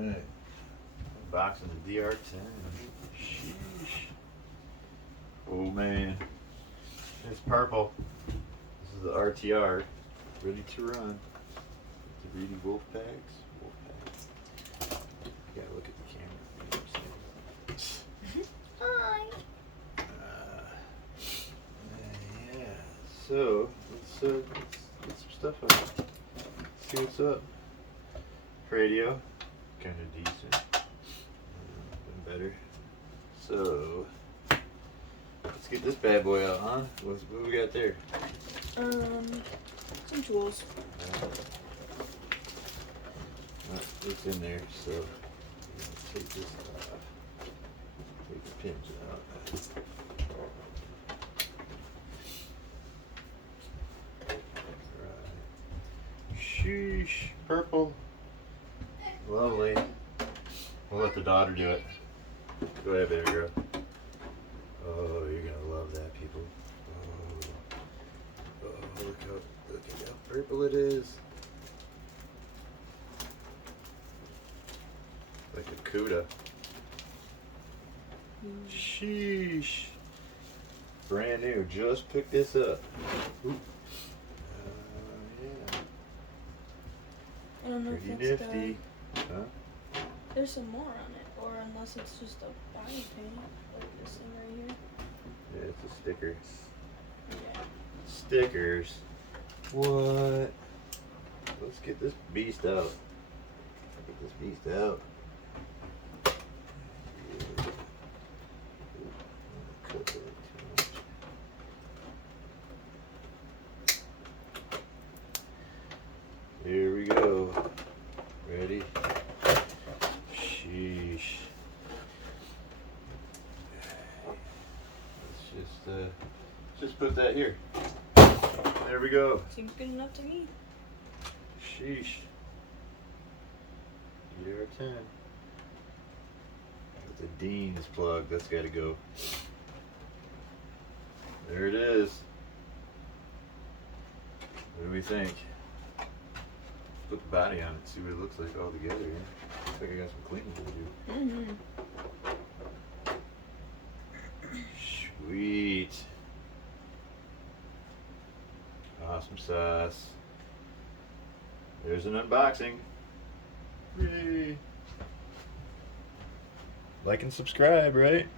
Alright. Unboxing the DR10. Sheesh. Oh man. It's purple. This is the RTR. Ready to run. The Reedy Wolfpags. You gotta look at the camera. Hi. Yeah. So let's get some stuff on. See what's up. Radio, kind of decent. Been better. So let's get this bad boy out, huh? What we got there? Some tools. It's in there, so take this off. Take the pins out. Right. Sheesh, purple. Lovely. We'll let the daughter do it. Go ahead, baby girl. Oh, you're gonna love that, people. Oh, look at how purple it is. Like a CUDA. Sheesh. Brand new. Just picked this up. Ooh. Yeah. I don't know Pretty if that's nifty. Huh? There's some more on it, or unless it's just a body paint, like this thing right here. Yeah, it's a sticker. Yeah. Stickers. What? Let's get this beast out. Get this beast out. Yeah. Cut that too much. Here we go. Ready? Sheesh. Let's just put that here. There we go. Seems good enough to me. Sheesh. DR10. The Dean's plug. That's got to go. There it is. What do we think? Put the body on it, see what it looks like all together. Yeah? Looks like I got some cleaning to do. Sweet. Awesome sauce. There's an unboxing. Yay. Like and subscribe, right?